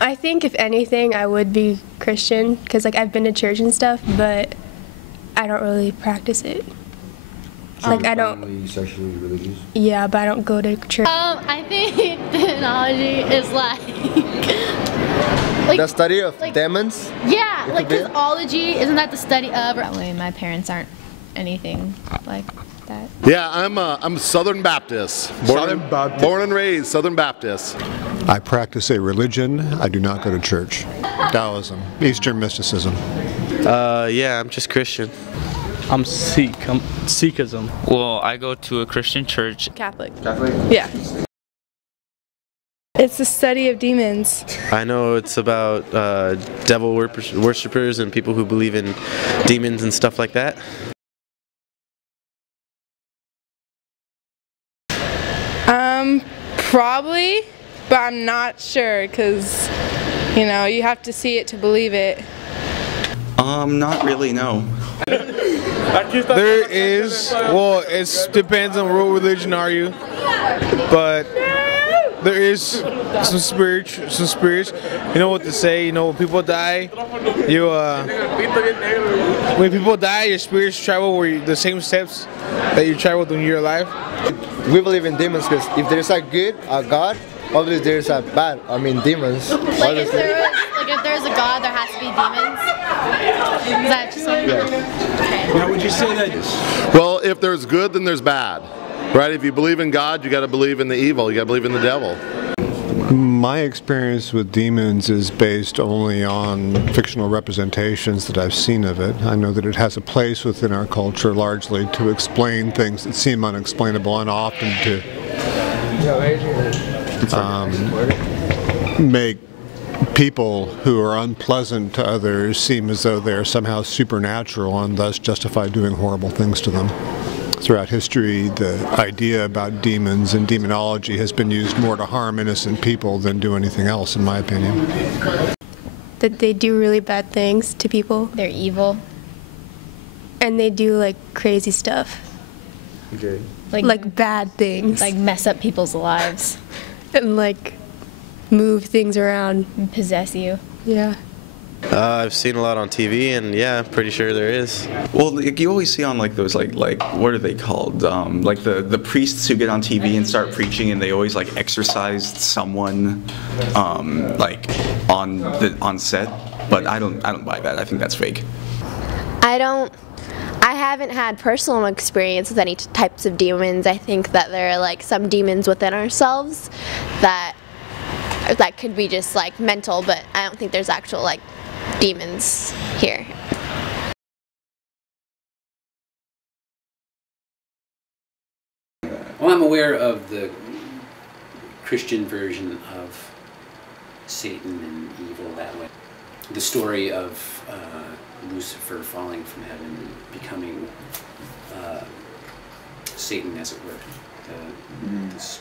I think if anything, I would be Christian because like I've been to church and stuff, but I don't really practice it. Like I don't. Sexually religious? Yeah, but I don't go to church. I think demonology is like the study of demons? Yeah, like ethology, isn't that the study of? That way, my parents aren't anything like that. Yeah, I'm Southern Baptist. Born and raised Southern Baptist. I practice a religion. I do not go to church. Taoism, Eastern mysticism. Yeah, I'm just Christian. I'm Sikh. I'm Sikhism. Well, I go to a Christian church. Catholic. Catholic? Yeah. It's the study of demons. I know it's about devil worshippers and people who believe in demons and stuff like that. Probably, but I'm not sure because, you know, you have to see it to believe it. Not really, no. There is, well, it depends on what religion are you, but there is some spirits. You know what to say. You know, when people die, your spirits travel where the same steps that you traveled when you're alive. We believe in demons because if there's a good, a God, obviously there's a bad, demons. Like if there's a God, there has to be demons? Is that just something? Yeah. Now would you say that? Well, if there's good, then there's bad. Right? If you believe in God, you got to believe in the evil. You got to believe in the devil. My experience with demons is based only on fictional representations that I've seen of it. I know that it has a place within our culture largely to explain things that seem unexplainable and often to make people who are unpleasant to others seem as though they're somehow supernatural and thus justify doing horrible things to them. Throughout history, the idea about demons and demonology has been used more to harm innocent people than do anything else, in my opinion. That they do really bad things to people. They're evil. And they do like crazy stuff. Okay. Like bad things. Like mess up people's lives. And like move things around. And possess you. Yeah. I've seen a lot on TV, and yeah, pretty sure there is. Well, like, you always see on like those like what are they called? Like the priests who get on TV and start preaching, and they always like exorcised someone, like on set. But I don't buy that. I think that's fake. I haven't had personal experience with any types of demons. I think that there are like some demons within ourselves that could be just like mental, but I don't think there's actual like demons here. Well, I'm aware of the Christian version of Satan and evil that way. The story of Lucifer falling from heaven and becoming Satan, as it were. This,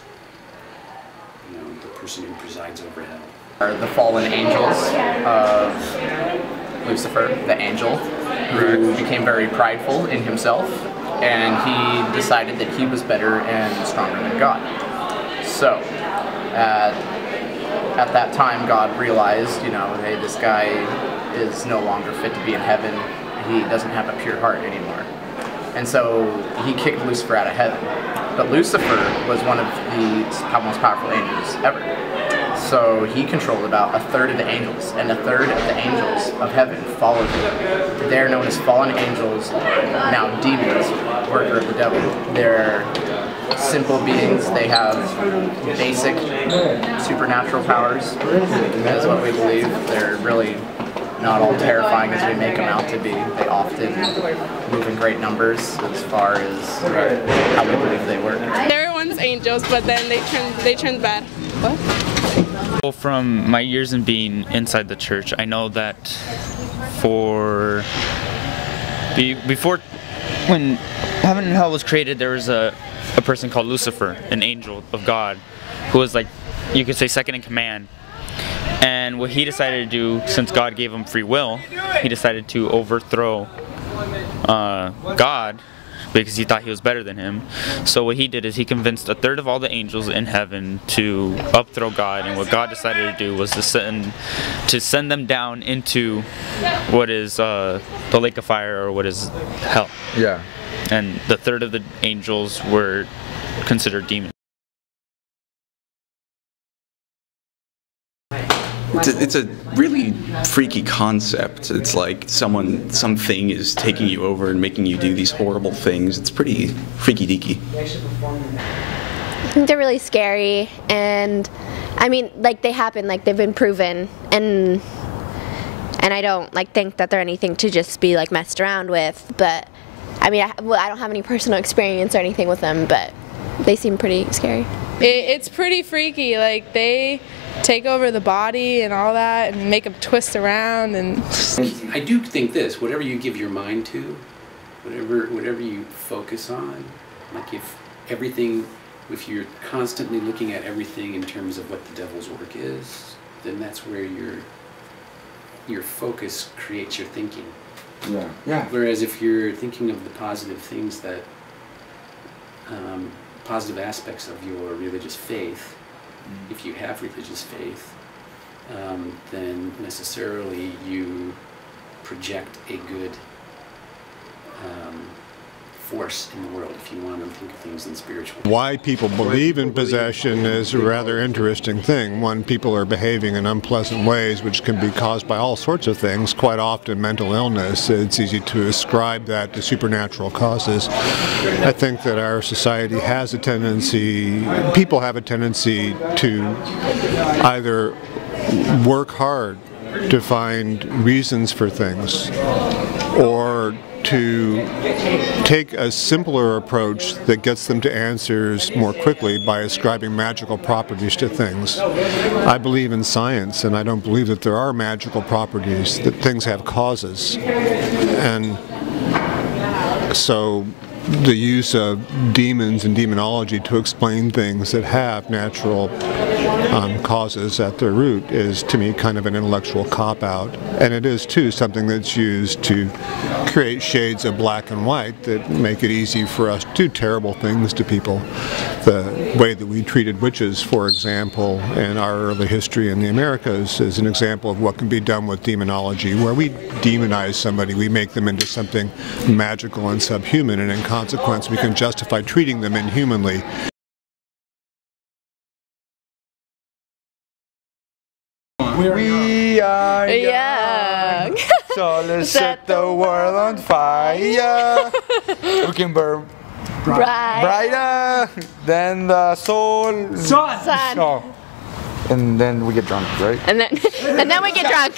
the person who presides over hell. Are the fallen angels of Lucifer, the angel, who became very prideful in himself, and he decided that he was better and stronger than God. So, at that time, God realized, hey, this guy is no longer fit to be in heaven. He doesn't have a pure heart anymore. And so he kicked Lucifer out of heaven. But Lucifer was one of the most powerful angels ever. So he controlled about a third of the angels, and a third of the angels of heaven followed him. They're known as fallen angels, now demons, worker of the devil. They're simple beings. They have basic supernatural powers, is what we believe. They're really not all terrifying as we make them out to be. They often move in great numbers as far as how we believe they work. They were once angels, but then they turned bad. What? Well, from my years in being inside the church, I know that before when heaven and hell was created, there was a person called Lucifer, an angel of God, who was like, you could say, second in command. And what he decided to do, since God gave him free will, he decided to overthrow God because he thought he was better than him. So what he did is he convinced a third of all the angels in heaven to upthrow God, and what God decided to do was to send them down into what is the lake of fire, or what is hell. Yeah. And the third of the angels were considered demons. It's a really freaky concept. It's like something is taking you over and making you do these horrible things. It's pretty freaky deaky. I think they're really scary, and I mean, like, they happen, like, they've been proven, and I don't like think that they're anything to just be like messed around with. But I mean, I don't have any personal experience or anything with them, but they seem pretty scary. It's pretty freaky. Like, they take over the body and all that and make them twist around. And I do think this, whatever you give your mind to, whatever you focus on, like if you're constantly looking at everything in terms of what the devil's work is, then that's where your focus creates your thinking. Yeah. Yeah. Whereas if you're thinking of the positive things that positive aspects of your religious faith, if you have religious faith, then necessarily you project a good force in the world, if you want to think of things in spiritual. Why people believe in possession is a rather interesting thing. One, people are behaving in unpleasant ways, which can be caused by all sorts of things, quite often mental illness. It's easy to ascribe that to supernatural causes. I think that our society has a tendency, people have a tendency to either work hard to find reasons for things, or to take a simpler approach that gets them to answers more quickly by ascribing magical properties to things. I believe in science, and I don't believe that there are magical properties, that things have causes. And so the use of demons and demonology to explain things that have natural causes at their root is, to me, kind of an intellectual cop-out. And it is, too, something that's used to create shades of black and white that make it easy for us to do terrible things to people. The way that we treated witches, for example, in our early history in the Americas is an example of what can be done with demonology, where we demonize somebody, we make them into something magical and subhuman, and in consequence we can justify treating them inhumanly. We are young, so let's set the world on fire. We can burn brighter than the sun. Oh. And then we get drunk, right? And then we get drunk.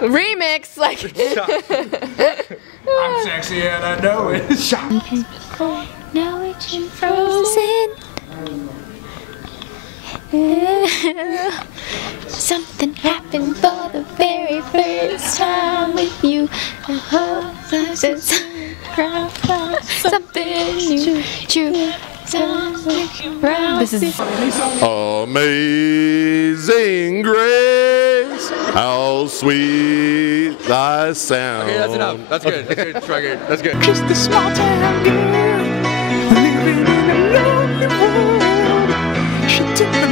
Remix, like. I'm sexy and I know it. Now it's frozen. Something happened for the very first time with you. Something new, true. This is Amazing Grace, how sweet thy sound. Okay, that's enough. That's good. That's good. Try good. That's good. Just a small town girl living in a lonely world. She took the